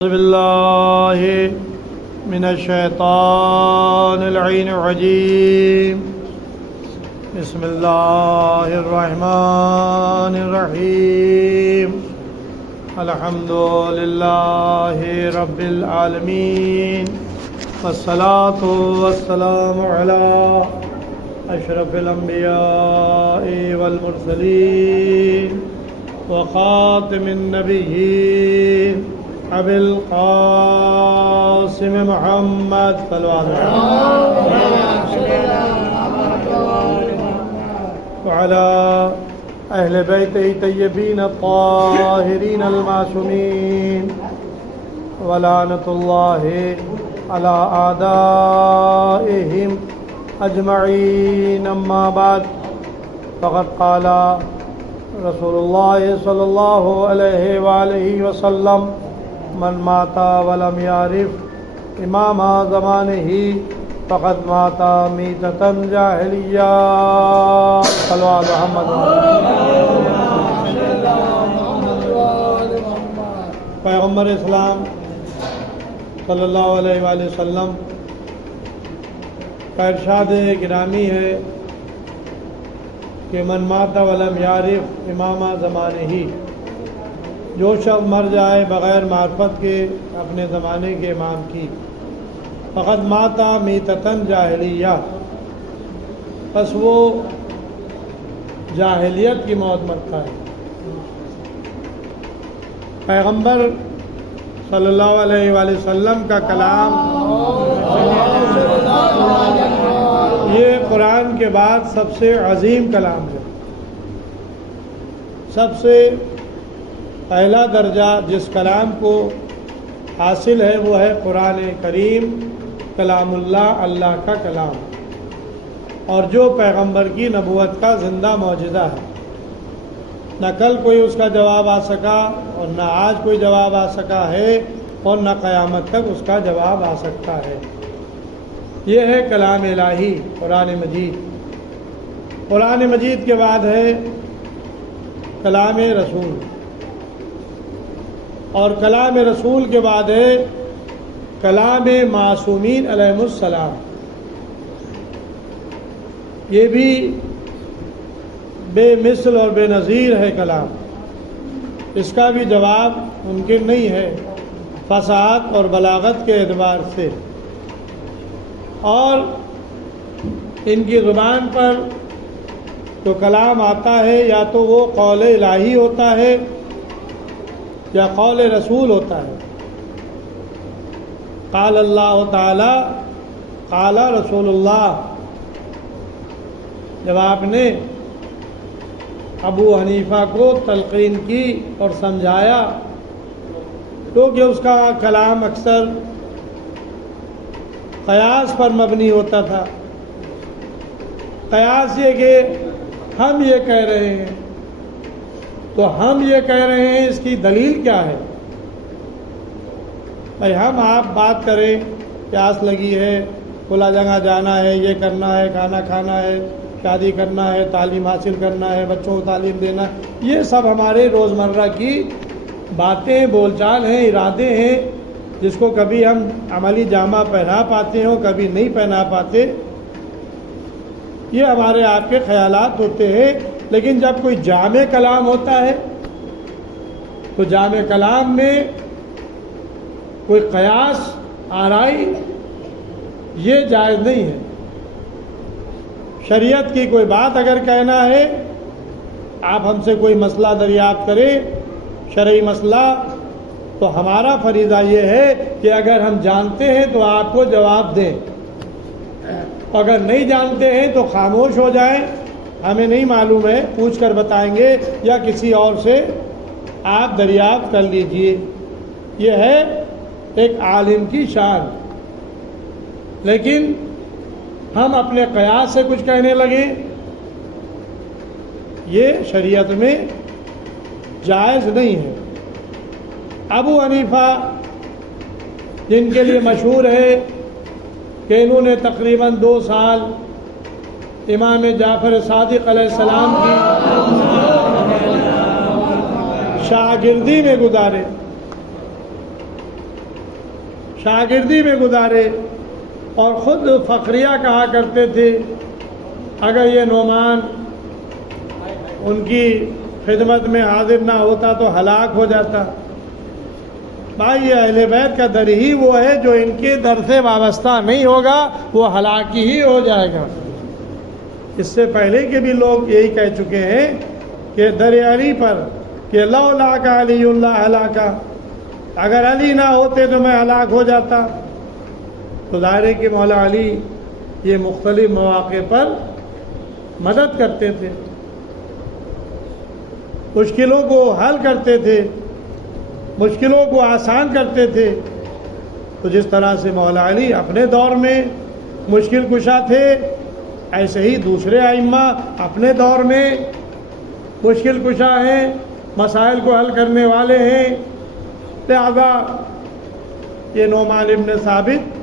أعوذ بالله من الشيطان اللعين الرجيم. بسم الله الرحمن الرحيم. الحمد لله رب العالمين، والصلاة والسلام على أشرف الأنبياء والمرسلين وخاتم النبيين أبي القاسم محمد صلى الله عليه وسلم وعلى أهل بيته الطيبين الطاهرين المعصومين، ولعنة الله على أعدائهم أجمعين. أما بعد، فقد قال رسول الله صلى الله عليه وآله وسلم: من مات ولم يعرف امام زمانه فقد مات میتة جاہلیہ. صلوا علی محمد. پیغمبر اسلام صلی اللہ علیہ وآلہ وسلم کا ارشاد گرامی ہے کہ من مات ولم یعرف امام زمانہ، جو شخص مر جائے بغیر معرفت کے اپنے زمانے کے امام کی، فقد ماتا میتتن جاہلیہ، بس وہ جاہلیت کی موت مرتا ہے. پیغمبر صلی اللہ علیہ وآلہ وسلم کا کلام یہ قرآن کے بعد سب سے عظیم کلام ہے. سب سے پہلا درجہ جس کلام کو حاصل ہے وہ ہے قرآن کریم، کلام اللہ، اللہ کا کلام، اور جو پیغمبر کی نبوت کا زندہ معجزہ ہے. نہ کل کوئی اس کا جواب آ سکا، اور نہ آج کوئی جواب آ سکا ہے، اور نہ قیامت تک اس کا جواب آ سکتا ہے. یہ ہے کلام الہی، قرآن مجید. قرآن مجید کے بعد ہے کلام رسول، اور کلام رسول کے بعد ہے کلام معصومین علیہم السلام. یہ بھی بے مثل اور بے نظیر ہے کلام. اس کا بھی جواب ممکن نہیں ہے فصاحت اور بلاغت کے اعتبار سے، اور ان کی زبان پر جو کلام آتا ہے یا تو وہ قول الہی ہوتا ہے یا قول رسول ہوتا ہے. قال اللہ تعالی، قال رسول اللہ. جب آپ نے ابو حنیفہ کو تلقین کی اور سمجھایا تو کہ اس کا کلام اکثر قیاس پر مبنی ہوتا تھا. قیاس یہ کہ ہم یہ کہہ رہے ہیں تو ہم یہ کہہ رہے ہیں، اس کی دلیل کیا ہے؟ بھائی ہم آپ بات کریں، پیاس لگی ہے، کھلا جگہ جانا ہے، یہ کرنا ہے، کھانا کھانا ہے، شادی کرنا ہے، تعلیم حاصل کرنا ہے، بچوں کو تعلیم دینا، یہ سب ہمارے روزمرہ کی باتیں، بول چال ہیں، ارادے ہیں، جس کو کبھی ہم عملی جامہ پہنا پاتے ہیں اور کبھی نہیں پہنا پاتے. یہ ہمارے آپ کے خیالات ہوتے ہیں. لیکن جب کوئی جامع کلام ہوتا ہے تو جامع کلام میں کوئی قیاس آرائی یہ جائز نہیں ہے. شریعت کی کوئی بات اگر کہنا ہے، آپ ہم سے کوئی مسئلہ دریافت کریں، شرعی مسئلہ، تو ہمارا فریضہ یہ ہے کہ اگر ہم جانتے ہیں تو آپ کو جواب دیں، اگر نہیں جانتے ہیں تو خاموش ہو جائیں، ہمیں نہیں معلوم ہے، پوچھ کر بتائیں گے، یا کسی اور سے آپ دریافت کر لیجئے. یہ ہے ایک عالم کی شان. لیکن ہم اپنے قیاس سے کچھ کہنے لگیں، یہ شریعت میں جائز نہیں ہے. ابو حنیفہ، جن کے لیے مشہور ہے کہ انہوں نے تقریباً 2 سال امام جعفر صادق علیہ السلام کی شاگردی میں گزارے. شاگردی میں گزارے اور خود فخریہ کہا کرتے تھے اگر یہ نعمان ان کی خدمت میں حاضر نہ ہوتا تو ہلاک ہو جاتا۔ بھائی یہ اہل بیت کا در ہی وہ ہے جو ان کے در سے وابستہ نہیں ہوگا وہ ہلاکی ہی ہو جائے گا۔ اس سے پہلے کے بھی لوگ یہی کہہ چکے ہیں کہ در علی پر کہ لولا کا علی اللہ ہلاکا، اگر علی نہ ہوتے تو میں ہلاک ہو جاتا۔ تو ظاہر ہے کہ مولا علی یہ مختلف مواقع پر مدد کرتے تھے، مشکلوں کو حل کرتے تھے، مشکلوں کو آسان کرتے تھے۔ تو جس طرح سے مولا علی اپنے دور میں مشکل کشا تھے، ایسے ہی دوسرے ائمہ اپنے دور میں مشکل کشا ہیں، مسائل کو حل کرنے والے ہیں۔ لہذا یہ نعمان ابن ثابت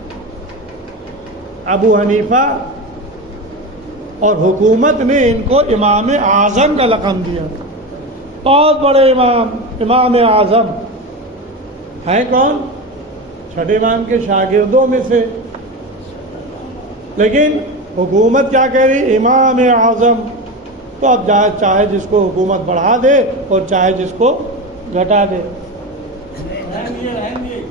ابو حنیفہ اور حکومت نے ان کو امام اعظم کا لقب دیا۔ بہت بڑے امام اعظم ہیں کون؟ چھٹے امام کے شاگردوں میں سے، لیکن حکومت کیا کہہ رہی؟ امام اعظم۔ تو اب چاہے جس کو حکومت بڑھا دے اور چاہے جس کو گھٹا دے،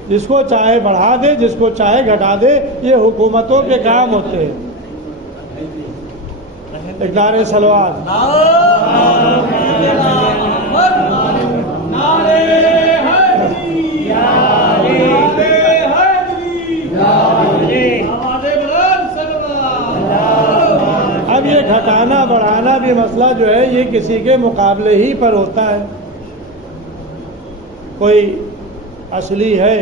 جس کو چاہے بڑھا دے جس کو چاہے گھٹا دے، یہ حکومتوں کے کام ہوتے ہیں۔ اقدار صلوات۔ اب یہ گھٹانا بڑھانا بھی مسئلہ جو ہے یہ کسی کے مقابلے ہی پر ہوتا ہے۔ کوئی اصلی ہے،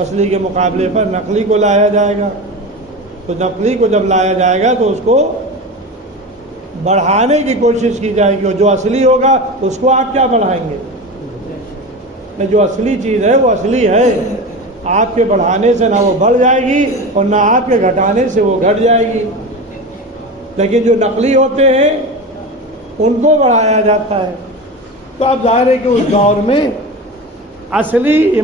اصلی کے مقابلے پر نقلی کو لایا جائے گا، تو نقلی کو جب لایا جائے گا تو اس کو بڑھانے کی کوشش کی جائے گی، اور جو اصلی ہوگا اس کو آپ کیا بڑھائیں گے؟ جو اصلی چیز ہے وہ اصلی ہے، آپ کے بڑھانے سے نہ وہ بڑھ جائے گی اور نہ آپ کے گھٹانے سے وہ گھٹ جائے گی۔ لیکن جو نقلی ہوتے ہیں ان کو بڑھایا جاتا ہے۔ تو اب ظاہر ہے کہ اس دور میں اصلی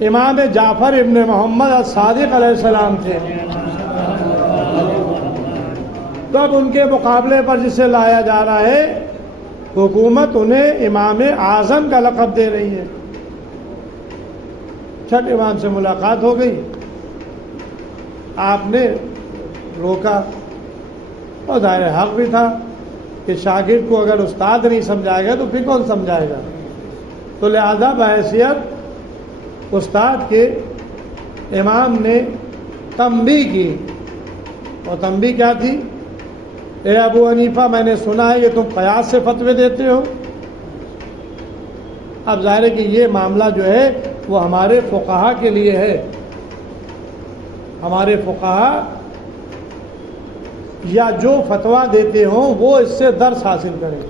امام جعفر ابن محمد الصادق علیہ السلام تھے۔ تو اب ان کے مقابلے پر جسے لایا جا رہا ہے، حکومت انہیں امام اعظم کا لقب دے رہی ہے۔ چھٹے امام سے ملاقات ہو گئی، آپ نے روکا، اور ظاہر حق بھی تھا کہ شاگرد کو اگر استاد نہیں سمجھائے گا تو پھر کون سمجھائے گا؟ تو لہذا بحیثیت استاد کے امام نے تنبیہ کی، اور تنبیہ کیا تھی؟ اے ابو حنیفہ، میں نے سنا ہے کہ تم قیاس سے فتوے دیتے ہو۔ اب ظاہر ہے کہ یہ معاملہ جو ہے وہ ہمارے فقہا کے لیے ہے۔ ہمارے فقہا یا جو فتویٰ دیتے ہوں وہ اس سے درس حاصل کریں۔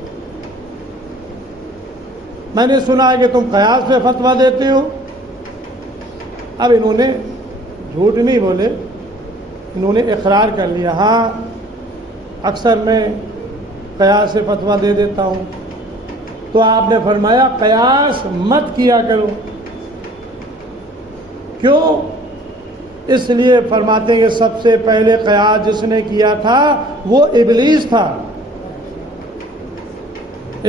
میں نے سنا ہے کہ تم قیاس پہ فتویٰ دیتے ہو۔ اب انہوں نے جھوٹ نہیں بولے، انہوں نے اقرار کر لیا، ہاں اکثر میں قیاس سے فتویٰ دے دیتا ہوں۔ تو آپ نے فرمایا قیاس مت کیا کرو۔ کیوں؟ اس لیے فرماتے ہیں کہ سب سے پہلے قیاس جس نے کیا تھا وہ ابلیس تھا،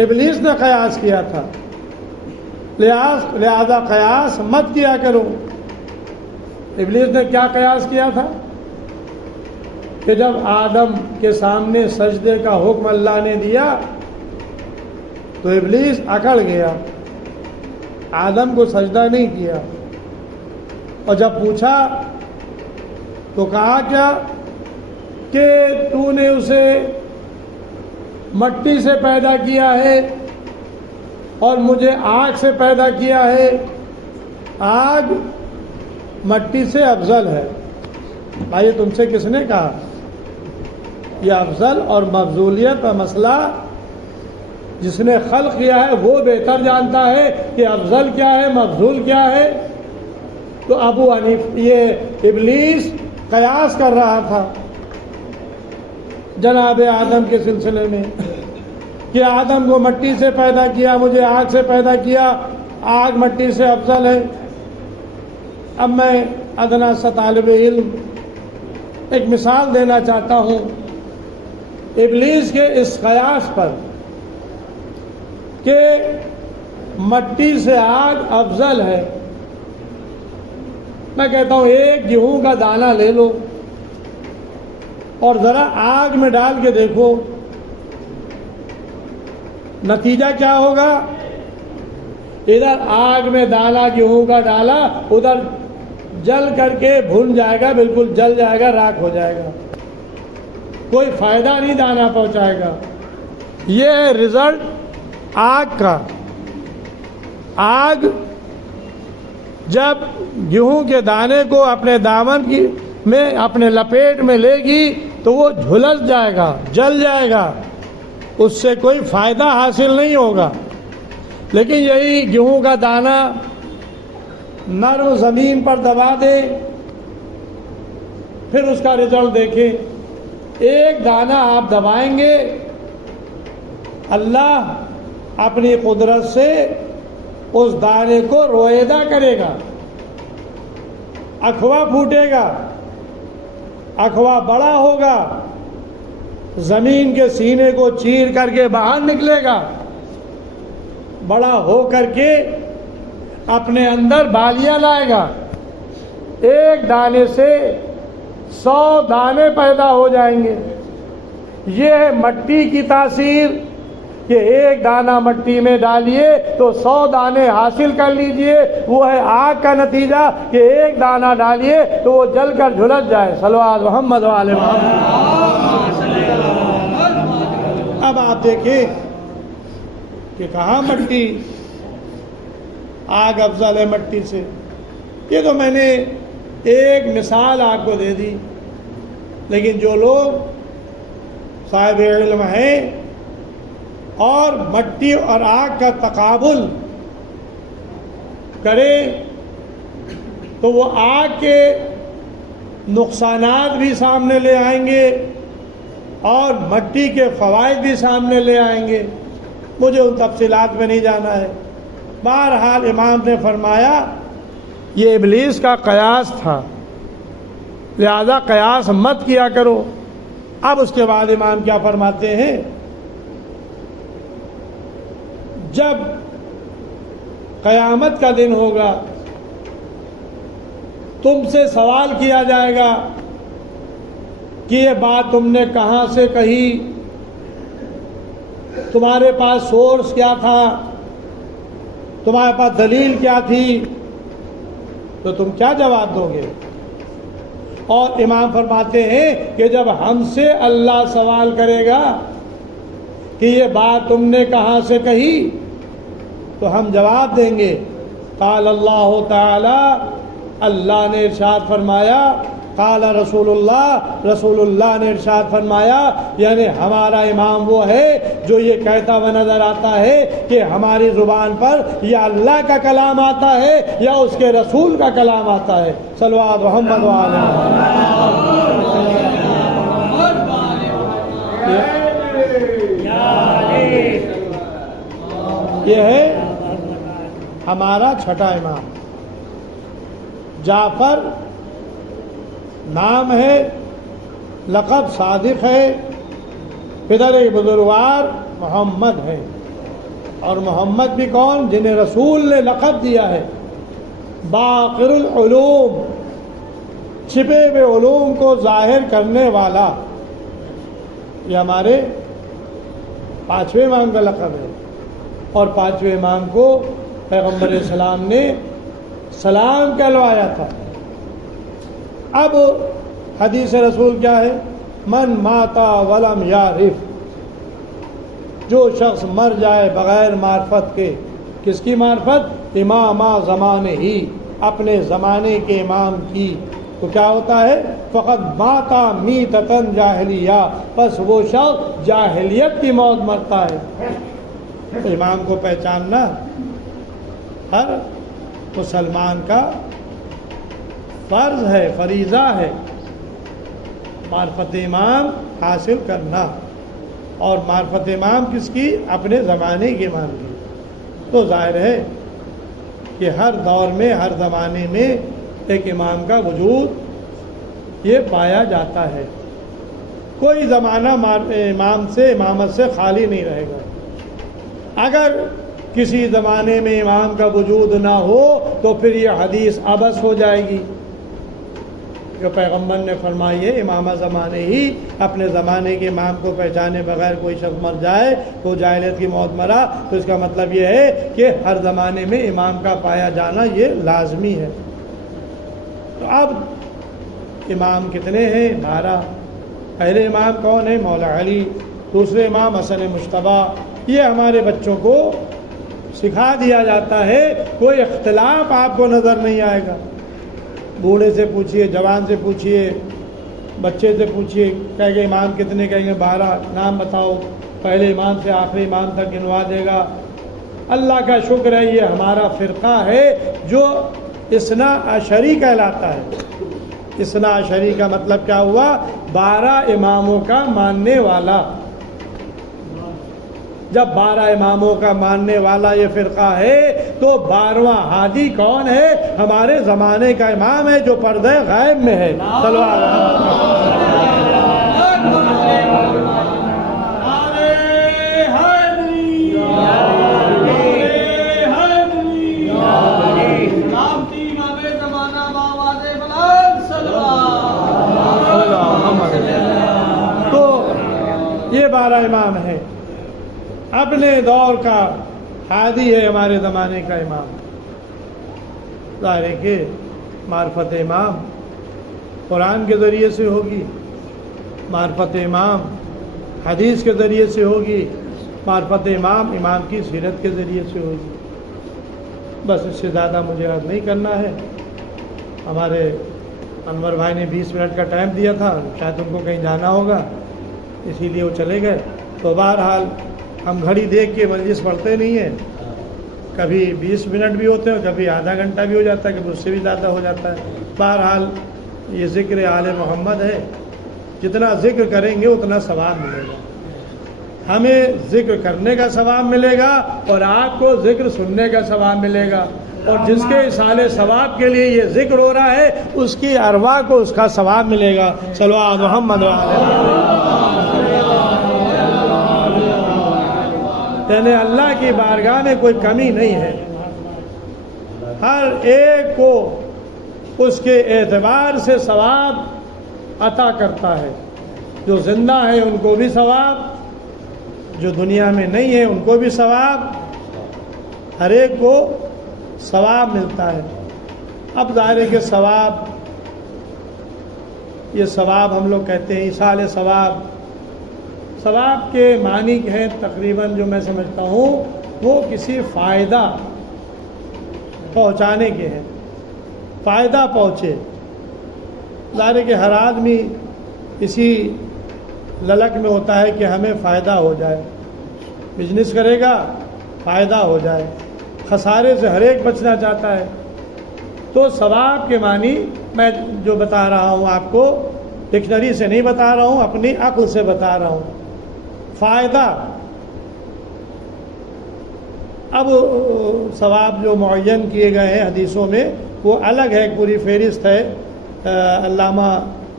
ابلیس نے قیاس کیا تھا، لہذا قیاس مت کیا کرو۔ ابلیس نے کیا قیاس کیا تھا کہ جب آدم کے سامنے سجدے کا حکم اللہ نے دیا تو ابلیس اکڑ گیا، آدم کو سجدہ نہیں کیا، اور جب پوچھا تو کہا کیا کہ تو نے اسے مٹی سے پیدا کیا ہے اور مجھے آگ سے پیدا کیا ہے، آگ مٹی سے افضل ہے۔ بھائی تم سے کس نے کہا؟ یہ افضل اور مفضولیت کا مسئلہ جس نے خلق کیا ہے وہ بہتر جانتا ہے کہ افضل کیا ہے مفضول کیا ہے۔ تو ابو حنیفہ یہ ابلیس قیاس کر رہا تھا جناب آدم کے سلسلے میں کہ آدم کو مٹی سے پیدا کیا، مجھے آگ سے پیدا کیا، آگ مٹی سے افضل ہے۔ اب میں ادنا سا طالب علم ایک مثال دینا چاہتا ہوں ابلیس کے اس قیاس پر کہ مٹی سے آگ افضل ہے. میں کہتا ہوں ایک گیہوں کا دانہ لے لو اور ذرا آگ میں ڈال کے دیکھو نتیجہ کیا ہوگا. ادھر آگ میں دانا گیہوں کا ڈالا, ادھر جل کر کے بھن جائے گا, بالکل جل جائے گا, راکھ ہو جائے گا, کوئی فائدہ نہیں دانا پہنچائے گا. یہ ہے رزلٹ آگ کا. آگ جب گیہوں کے دانے کو اپنے دامن کی میں اپنے لپیٹ میں لے گی تو وہ جھلس جائے گا, جل جائے گا, اس سے کوئی فائدہ حاصل نہیں ہوگا. لیکن یہی گیہوں کا دانہ نرم زمین پر دبا دے, پھر اس کا رزلٹ دیکھیں. ایک دانہ آپ دبائیں گے, اللہ اپنی قدرت سے اس دانے کو رویدہ کرے گا, اخوا پھوٹے گا, اخوا بڑا ہوگا, زمین کے سینے کو چیر کر کے باہر نکلے گا, بڑا ہو کر کے اپنے اندر بالیاں لائے گا. ایک دانے سے 100 دانے پیدا ہو جائیں گے. یہ ہے مٹی کی تاثیر کہ ایک دانہ مٹی میں ڈالیے تو 100 دانے حاصل کر لیجئے. وہ ہے آگ کا نتیجہ کہ ایک دانہ ڈالیے تو وہ جل کر جھلس جائے. صلوات محمد و آل محمد. اب آپ دیکھیں کہ کہاں مٹی آگ افضل ہے مٹی سے. یہ تو میں نے ایک مثال آپ کو دے دی, لیکن جو لوگ صاحب علم ہیں اور مٹی اور آگ کا تقابل کرے تو وہ آگ کے نقصانات بھی سامنے لے آئیں گے اور مٹی کے فوائد بھی سامنے لے آئیں گے. مجھے ان تفصیلات میں نہیں جانا ہے. بہرحال امام نے فرمایا یہ ابلیس کا قیاس تھا, لہذا قیاس مت کیا کرو. اب اس کے بعد امام کیا فرماتے ہیں, جب قیامت کا دن ہوگا تم سے سوال کیا جائے گا کہ یہ بات تم نے کہاں سے کہی, تمہارے پاس سورس کیا تھا, تمہارے پاس دلیل کیا تھی, تو تم کیا جواب دو گے. اور امام فرماتے ہیں کہ جب ہم سے اللہ سوال کرے گا کہ یہ بات تم نے کہاں سے کہی تو ہم جواب دیں گے قال اللہ تعالی, اللہ نے ارشاد فرمایا, قال رسول اللہ, رسول اللہ نے ارشاد فرمایا. یعنی ہمارا امام وہ ہے جو یہ کہتا ہوا نظر آتا ہے کہ ہماری زبان پر یا اللہ کا کلام آتا ہے یا اس کے رسول کا کلام آتا ہے. صلوات محمد و آل محمد. یہ ہے ہمارا چھٹا امام. جعفر نام ہے, لقب صادق ہے, پدر بزرگوار محمد ہے. اور محمد بھی کون, جنہیں رسول نے لقب دیا ہے باقر العلوم, چھپے ہوئے علوم کو ظاہر کرنے والا. یہ ہمارے 5ویں امام کا لقب ہے. اور 5ویں امام کو پیغمبر اسلام نے سلام کہلوایا تھا. اب حدیث رسول کیا ہے, من ماتا ولم یعرف, جو شخص مر جائے بغیر معرفت کے. کس کی معرفت؟ امامہ زمانے ہی, اپنے زمانے کے امام کی. تو کیا ہوتا ہے, فقط ماتا میتتن جاہلیہ, بس وہ شخص جاہلیت کی موت مرتا ہے. تو امام کو پہچاننا ہر مسلمان کا فرض ہے, فریضہ ہے, معرفت امام حاصل کرنا. اور معرفت امام کس کی؟ اپنے زمانے کے امام کی. تو ظاہر ہے کہ ہر دور میں ہر زمانے میں ایک امام کا وجود یہ پایا جاتا ہے۔ کوئی زمانہ امامت سے خالی نہیں رہے گا۔ اگر کسی زمانے میں امام کا وجود نہ ہو تو پھر یہ حدیث عبث ہو جائے گی، کہ پیغمبر نے فرمائی ہے امامہ زمانے ہی، اپنے زمانے کے امام کو پہچانے بغیر کوئی شخص مر جائے تو جاہلیت کی موت مرا، تو اس کا مطلب یہ ہے کہ ہر زمانے میں امام کا پایا جانا یہ لازمی ہے۔ تو اب امام کتنے ہیں؟ 12۔ پہلے امام کون ہے؟ مولا علی، دوسرے امام حسن مجتبیٰ۔ یہ ہمارے بچوں کو سکھا دیا جاتا ہے، کوئی اختلاف آپ کو نظر نہیں آئے گا۔ بوڑھے سے پوچھئے، جوان سے پوچھئے، بچے سے پوچھئے، کہیں گے امام کتنے؟ کہیں گے 12۔ نام بتاؤ، پہلے امام سے آخری امام تک گنوا دے گا۔ اللہ کا شکر ہے یہ ہمارا فرقہ ہے جو اثنا عشری کہلاتا ہے۔ اثنا عشری کا مطلب کیا ہوا؟ 12 اماموں کا ماننے والا۔ جب 12 اماموں کا ماننے والا یہ فرقہ ہے تو 12واں ہادی کون ہے؟ ہمارے زمانے کا امام ہے جو پردہ غائب میں ہے۔ تو یہ 12 امام ہیں۔ اپنے دور کا ہادی ہے ہمارے زمانے کا امام۔ ظاہر ہے کہ معرفت امام قرآن کے ذریعے سے ہوگی، معرفت امام حدیث کے ذریعے سے ہوگی، معرفت امام امام کی سیرت کے ذریعے سے ہوگی۔ بس اس سے زیادہ مجھے عرض نہیں کرنا ہے۔ ہمارے انور بھائی نے 20 منٹ کا ٹائم دیا تھا، شاید ان کو کہیں جانا ہوگا اسی لیے وہ چلے گئے۔ تو بہرحال ہم گھڑی دیکھ کے مجلس پڑھتے نہیں ہیں، کبھی 20 منٹ بھی ہوتے ہیں، کبھی آدھا گھنٹہ بھی ہو جاتا ہے، کبھی اس سے بھی زیادہ ہو جاتا ہے۔ بہرحال یہ ذکر آل محمد ہے، جتنا ذکر کریں گے اتنا ثواب ملے گا۔ ہمیں ذکر کرنے کا ثواب ملے گا اور آپ کو ذکر سننے کا ثواب ملے گا، اور جس کے اصال ثواب کے لیے یہ ذکر ہو رہا ہے اس کی ارواح کو اس کا ثواب ملے گا۔ صلو علی محمد یعنی اللہ کی بارگاہ میں کوئی کمی نہیں ہے، ہر ایک کو اس کے اعتبار سے ثواب عطا کرتا ہے۔ جو زندہ ہیں ان کو بھی ثواب، جو دنیا میں نہیں ہے ان کو بھی ثواب، ہر ایک کو ثواب ملتا ہے۔ اب ظاہر ہے کہ ثواب، یہ ثواب ہم لوگ کہتے ہیں ایصال ثواب۔ ثواب کے معنی ہیں تقریباً جو میں سمجھتا ہوں وہ کسی فائدہ پہنچانے کے ہیں، فائدہ پہنچے۔ ظاہر ہے کہ ہر آدمی اسی للک میں ہوتا ہے کہ ہمیں فائدہ ہو جائے، بزنس کرے گا فائدہ ہو جائے، خسارے سے ہر ایک بچنا چاہتا ہے۔ تو ثواب کے معنی میں جو بتا رہا ہوں آپ کو ڈکشنری سے نہیں بتا رہا ہوں، اپنی عقل سے بتا رہا ہوں۔ فائدہ، اب ثواب جو معین کیے گئے ہیں حدیثوں میں وہ الگ ہے، ایک پوری فہرست ہے۔ علامہ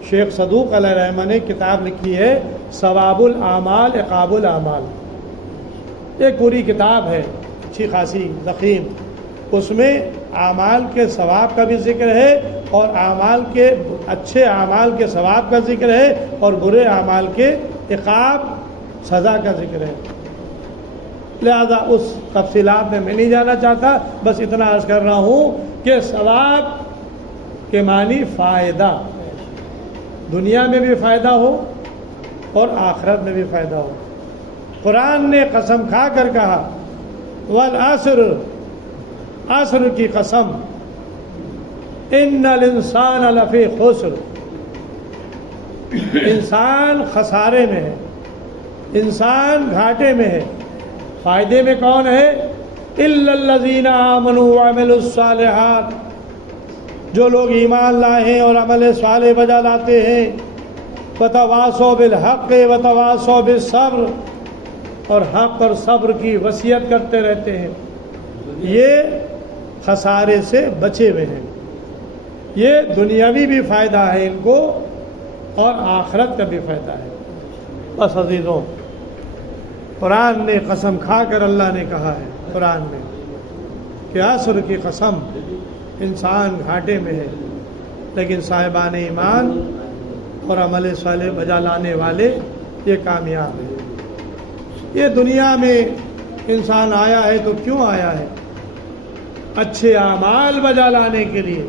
شیخ صدوق علیہ رحمہ نے کتاب لکھی ہے ثواب الاعمال عقاب الاعمال، ایک پوری کتاب ہے اچھی خاصی ضخیم، اس میں اعمال کے ثواب کا بھی ذکر ہے اور اعمال کے اچھے اعمال کے ثواب کا ذکر ہے اور برے اعمال کے عقاب سزا کا ذکر ہے۔ لہذا اس تفصیلات میں نہیں جانا چاہتا، بس اتنا عرض کر رہا ہوں کہ ثواب کے معنی فائدہ، دنیا میں بھی فائدہ ہو اور آخرت میں بھی فائدہ ہو۔ قرآن نے قسم کھا کر کہا والعصر، عصر کی قسم، ان الانسان لفی خسر، انسان خسارے میں ہے، انسان گھاٹے میں ہے۔ فائدے میں کون ہے؟ الا الذین آمنوا وعملوا الصالحات، جو لوگ ایمان لائے ہیں اور عمل صالح بجا لاتے ہیں، وتواصوا بالحق وتواصوا بالصبر، اور حق اور صبر کی وصیت کرتے رہتے ہیں، یہ خسارے سے بچے ہوئے ہیں۔ یہ دنیاوی بھی فائدہ ہے ان کو اور آخرت کا بھی فائدہ ہے۔ بس عزیزوں، قرآن نے قسم کھا کر اللہ نے کہا ہے قرآن میں کہ عصر کی قسم، انسان گھاٹے میں ہے، لیکن صاحبان ایمان اور عمل صالح بجا لانے والے یہ کامیاب ہیں۔ یہ دنیا میں انسان آیا ہے تو کیوں آیا ہے؟ اچھے اعمال بجا لانے کے لیے۔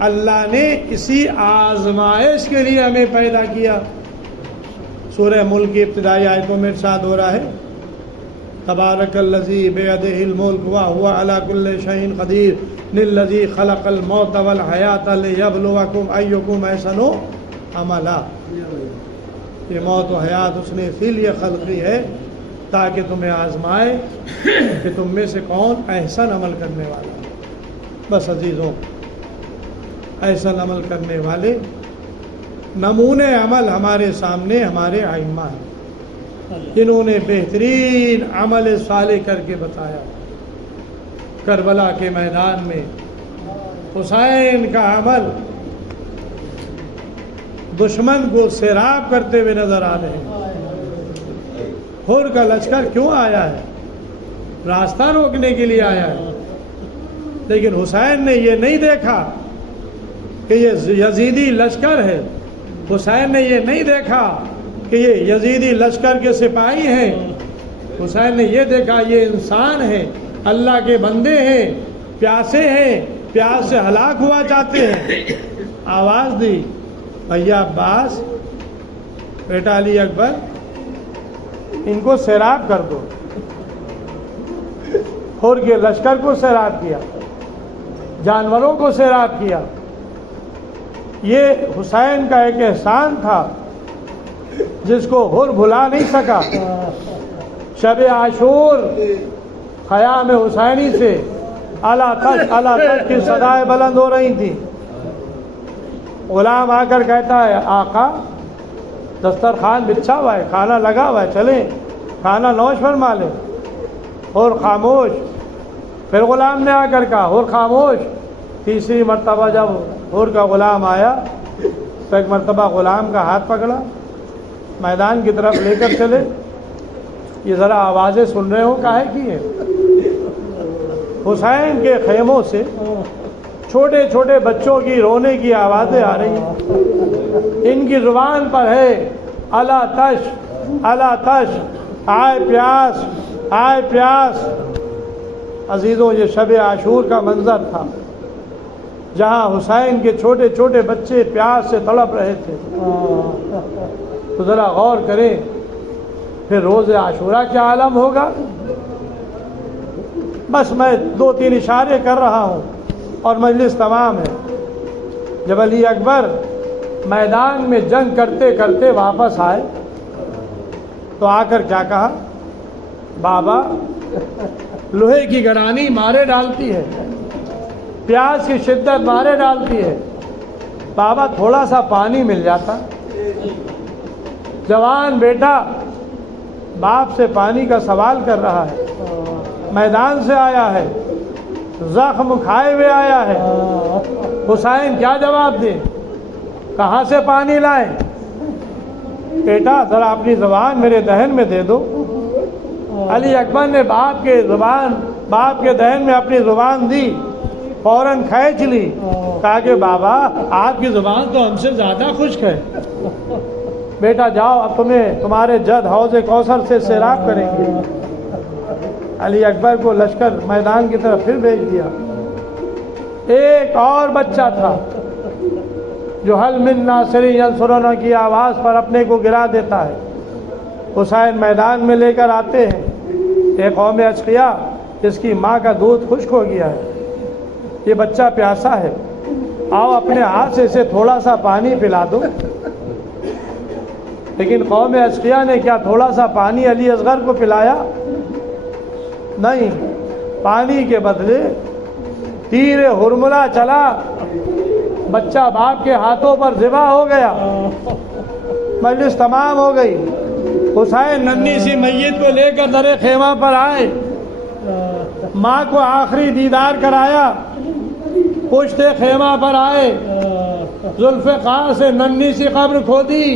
اللہ نے اسی آزمائش کے لیے ہمیں پیدا کیا۔ سورہ ملک کی ابتدائی آیتوں میں ارشاد ہو رہا ہے تبارک الذی بیدہ الملک وہو علی کل شیء قدیر للذی خلق الموت والحیات لیبلوکم ایکم احسن عملا۔ یہ موت و حیات اس نے اسی لیے خلق کی ہے تاکہ تمہیں آزمائے کہ تم میں سے کون احسن عمل کرنے والا ہے۔ بس عزیزوں، احسن عمل کرنے والے نمونے عمل ہمارے سامنے ہمارے ائمہ ہیں، جنہوں نے بہترین عمل صالح کر کے بتایا۔ کربلا کے میدان میں حسین کا عمل دشمن کو سیراب کرتے ہوئے نظر آ رہے ہیں۔ حر کا لشکر کیوں آیا ہے؟ راستہ روکنے کے لیے آیا ہے، لیکن حسین نے یہ نہیں دیکھا کہ یہ یزیدی لشکر ہے۔ حسین نے یہ نہیں دیکھا کہ یہ یزیدی لشکر کے سپاہی ہیں۔ حسین نے یہ دیکھا یہ انسان ہیں، اللہ کے بندے ہیں، پیاسے ہیں، پیاس سے ہلاک ہوا چاہتے ہیں۔ آواز دی بھیا عباس، بیٹا علی اکبر، ان کو سیراب کر دو۔ حر کے لشکر کو سیراب کیا، جانوروں کو سیراب کیا۔ یہ حسین کا ایک احسان تھا جس کو حر بھلا نہیں سکا۔ شب عاشور خیام حسینی سے اعلیٰ تک کی صدائیں بلند ہو رہی تھیں۔ غلام آ کر کہتا ہے آقا دسترخوان بچھا ہوا ہے، کھانا لگا ہوا ہے، چلیں کھانا نوش فرما لیں۔ اور خاموش۔ پھر غلام نے آ کر کہا اور خاموش۔ تیسری مرتبہ جب حر کا غلام آیا تو ایک مرتبہ غلام کا ہاتھ پکڑا، میدان کی طرف لے کر چلے۔ یہ ذرا آوازیں سن رہے ہو کاہے کی ہے؟ حسین کے خیموں سے چھوٹے چھوٹے بچوں کی رونے کی آوازیں آ رہی ہیں۔ ان کی زبان پر ہے الا تش الا تش، آئے پیاس آئے پیاس۔ عزیزوں، یہ شب عاشور کا منظر تھا جہاں حسین کے چھوٹے چھوٹے بچے پیاس سے تڑپ رہے تھے۔ تو ذرا غور کریں پھر روز عاشورہ کیا عالم ہوگا۔ بس میں 2-3 اشارے کر رہا ہوں اور مجلس تمام ہے۔ جب علی اکبر میدان میں جنگ کرتے کرتے واپس آئے تو آ کر کیا کہا؟ بابا لوہے کی گرانی مارے ڈالتی ہے، پیاس کی شدت مارے ڈالتی ہے، بابا تھوڑا سا پانی مل جاتا۔ جوان بیٹا باپ سے پانی کا سوال کر رہا ہے، میدان سے آیا ہے، زخم کھائے ہوئے آیا ہے۔ حسین کیا جواب دے؟ کہاں سے پانی لائیں؟ بیٹا ذرا اپنی زبان میرے دہن میں دے دو۔ علی اکبر نے باپ کے دہن میں اپنی زبان دی، فوراً کھینچ لی، کہا کہ بابا آپ کی زبان تو ہم سے زیادہ خشک ہے، بیٹا جاؤ اب تمہارے جد حوض کوثر سے سیراب کریں گے۔ علی اکبر کو لشکر میدان کی طرف پھر بھیج دیا۔ ایک اور بچہ تھا جو حل من ناصر ینصرنا کی آواز پر اپنے کو گرا دیتا ہے۔ حسین میدان میں لے کر آتے ہیں ایک قوم اشقیا جس کی ماں کا دودھ خشک ہو گیا ہے، یہ بچہ پیاسا ہے، آؤ اپنے ہاتھ سے اسے تھوڑا سا پانی پلا دو۔ لیکن قوم اشقیا نے کیا تھوڑا سا پانی علی اصغر کو پلایا؟ نہیں، پانی کے بدلے تیر ہرملا چلا، بچہ باپ کے ہاتھوں پر ذبح ہو گیا۔ مجلس تمام ہو گئی۔ حسین ننھی سی میت کو لے کر در خیمہ پر آئے، ماں کو آخری دیدار کرایا، پشتے خیمہ پر آئے، ذوالفقار سے ننھی سی قبر کھودی،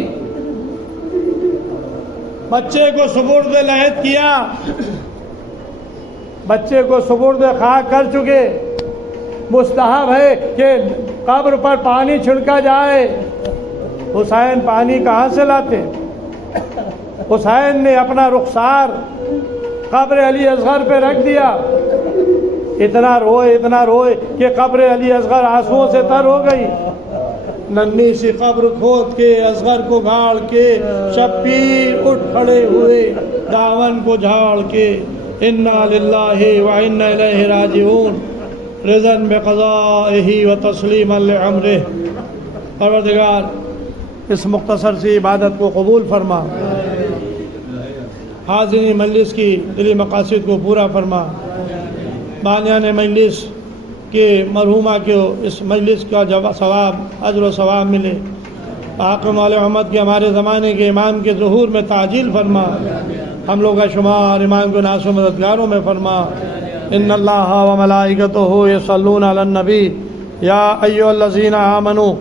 بچے کو سپرد لحد کیا، بچے کو سپرد خاک کر چکے، مستحب ہے کہ قبر پر پانی چھڑکا جائے۔ حسین پانی کہاں سے لاتے؟ حسین نے اپنا رخسار قبر علی اصغر پہ رکھ دیا، اتنا روئے کہ قبر علی اصغر آنسوؤں سے تر ہو گئی۔ ننھی سی قبر کھود کے اصغر کو گاڑ کے شبیر اٹھ کھڑے ہوئے، دامن کو جھاڑ کے انا للہ و انا الیہ راجعون، رضا بقضائہ و تسلیما لامرہ۔ پروردگار اس مختصر سی عبادت کو قبول فرما، حاضرین مجلس کی دلی مقاصد کو پورا فرما، بانیان مجلس کے مرحومہ کو اس مجلس کا ثواب، اجر و ثواب ملے، حق مولا محمد کے ہمارے زمانے کے امام کے ظہور میں تعجیل فرما، ہم لوگ کا شمار امام کے ناصر مددگاروں میں فرما۔ ان اللہ و ملائکتہ یصلون علی النبی یا ایھا الذین آمنوا